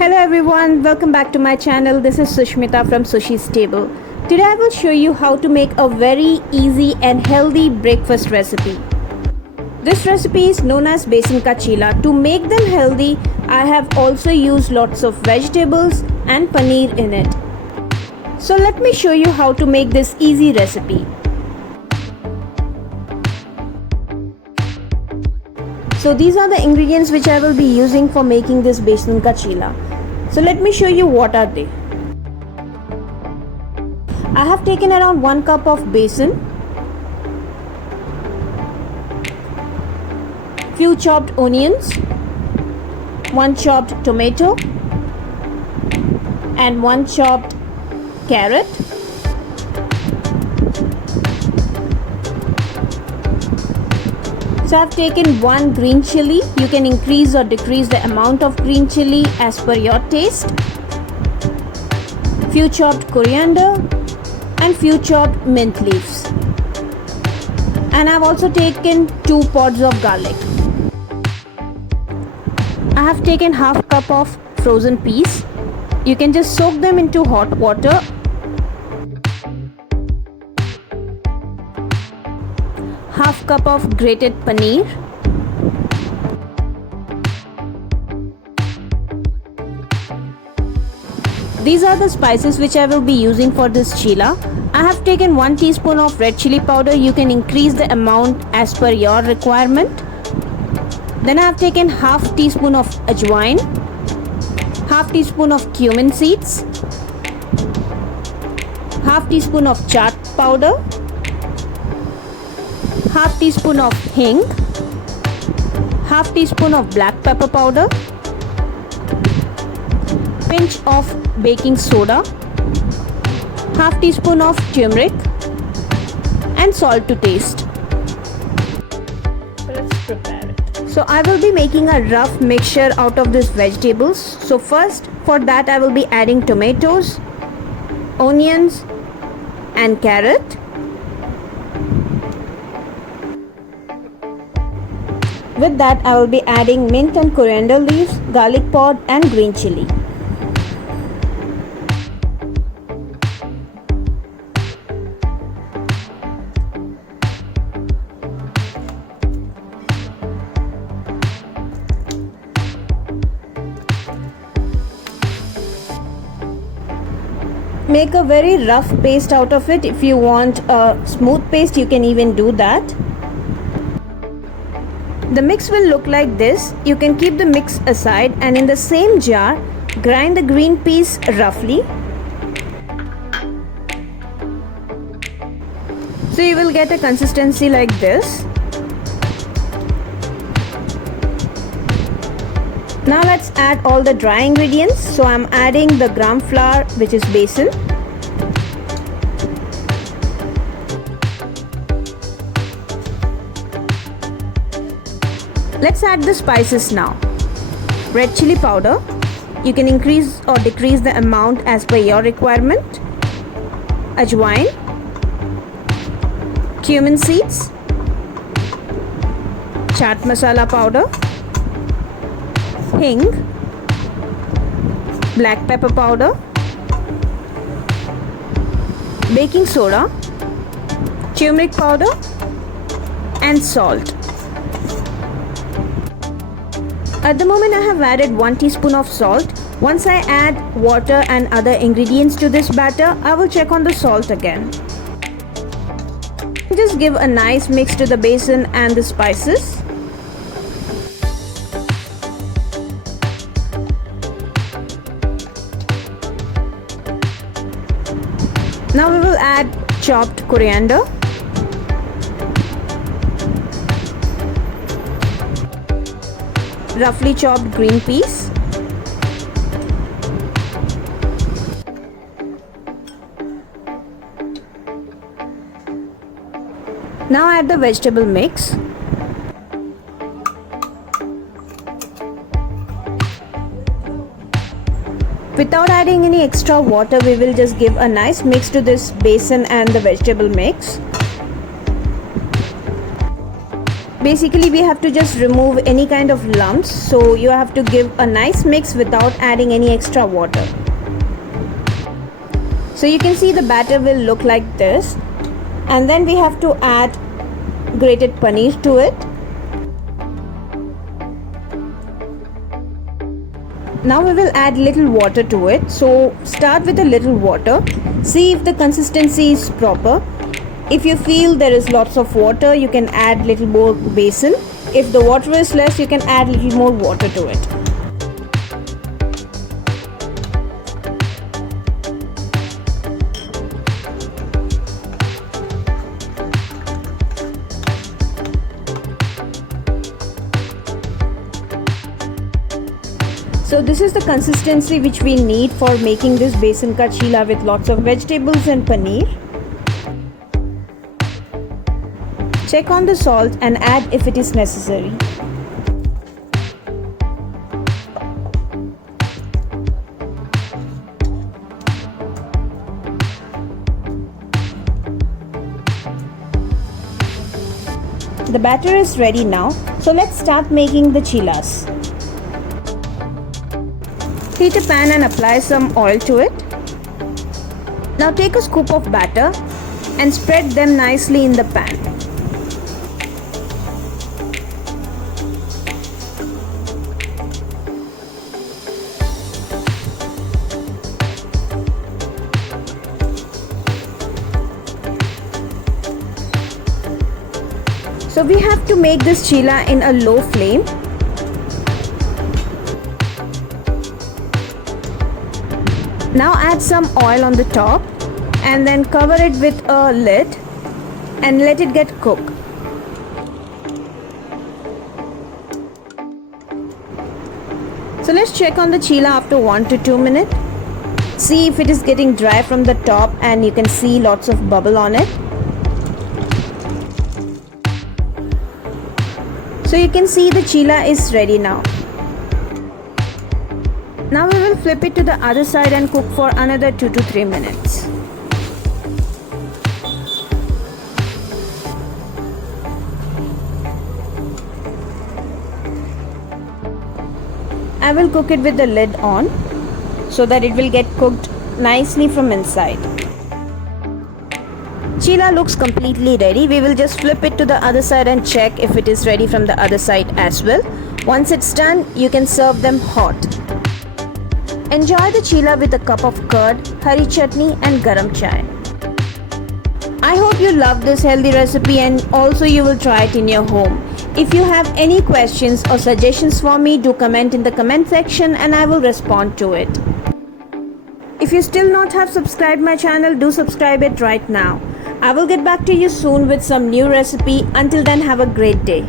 Hello everyone, welcome back to my channel. This is Sushmita from Sushi's Table. Today I will show you how to make a very easy and healthy breakfast recipe. This recipe is known as besan ka chila. To make them healthy, I have also used lots of vegetables and paneer in it. So let me show you how to make this easy recipe. So these are the ingredients which I will be using for making this besan ka chila. So let me show you what are they. I have taken around 1 cup of besan, few chopped onions, 1 chopped tomato and 1 chopped carrot, so I have taken 1 green chili. You can increase or decrease the amount of green chili as per your taste. Few chopped coriander and few chopped mint leaves. And I have also taken 2 pods of garlic. I have taken half cup of frozen peas. You can just soak them into hot water. Half cup of grated paneer, these are the spices which I will be using for this chila. I have taken 1 teaspoon of red chili powder. You can increase the amount as per your requirement. Then I have taken half teaspoon of ajwain, half teaspoon of cumin seeds, half teaspoon of chaat powder, half teaspoon of hing, half teaspoon of black pepper powder, pinch of baking soda, half teaspoon of turmeric and salt to taste. Let's prepare it. So I will be making a rough mixture out of these vegetables. So first for that I will be adding tomatoes, onions and carrot. With that I will be adding mint and coriander leaves, garlic pod and green chili. Make a very rough paste out of it. If you want a smooth paste, you can even do that. The mix will look like this. You can keep the mix aside and in the same jar, grind the green peas roughly. So you will get a consistency like this. Now let's add all the dry ingredients. So I'm adding the gram flour, which is besan. Let's add the spices now. Red chili powder. You can increase or decrease the amount as per your requirement. Ajwain, cumin seeds, chaat masala powder, hing, black pepper powder, baking soda, turmeric powder and salt. At the moment I have added 1 teaspoon of salt. Once I add water and other ingredients to this batter, I will check on the salt again. Just give a nice mix to the besan and the spices. Now we will add chopped coriander, roughly chopped green peas, now add the vegetable mix. Without adding any extra water, we will just give a nice mix to this besan and the vegetable mix. Basically we have to just remove any kind of lumps, so you have to give a nice mix without adding any extra water. So you can see the batter will look like this, and then we have to add grated paneer to it. Now we will add little water to it. So start with a little water, see if the consistency is proper. If you feel there is lots of water, you can add little more besan. If the water is less, you can add little more water to it. So this is the consistency which we need for making this besan ka chila with lots of vegetables and paneer. Check on the salt and add if it is necessary. The batter is ready now, so let's start making the chilas. Heat a pan and apply some oil to it. Now take a scoop of batter and spread them nicely in the pan. So we have to make this chila in a low flame. Now add some oil on the top and then cover it with a lid and let it get cooked. So let's check on the chila after 1 to 2 minutes. See if it is getting dry from the top and you can see lots of bubble on it. So you can see the chila is ready now. Now we will flip it to the other side and cook for another 2 to 3 minutes. I will cook it with the lid on so that it will get cooked nicely from inside. Chila looks completely ready. We will just flip it to the other side and check if it is ready from the other side as well. Once it's done, you can serve them hot. Enjoy the chila with a cup of curd, hari chutney and garam chai. I hope you love this healthy recipe and also you will try it in your home. If you have any questions or suggestions for me, do comment in the comment section and I will respond to it. If you still not have subscribed my channel, do subscribe it right now. I will get back to you soon with some new recipe. Until then, have a great day.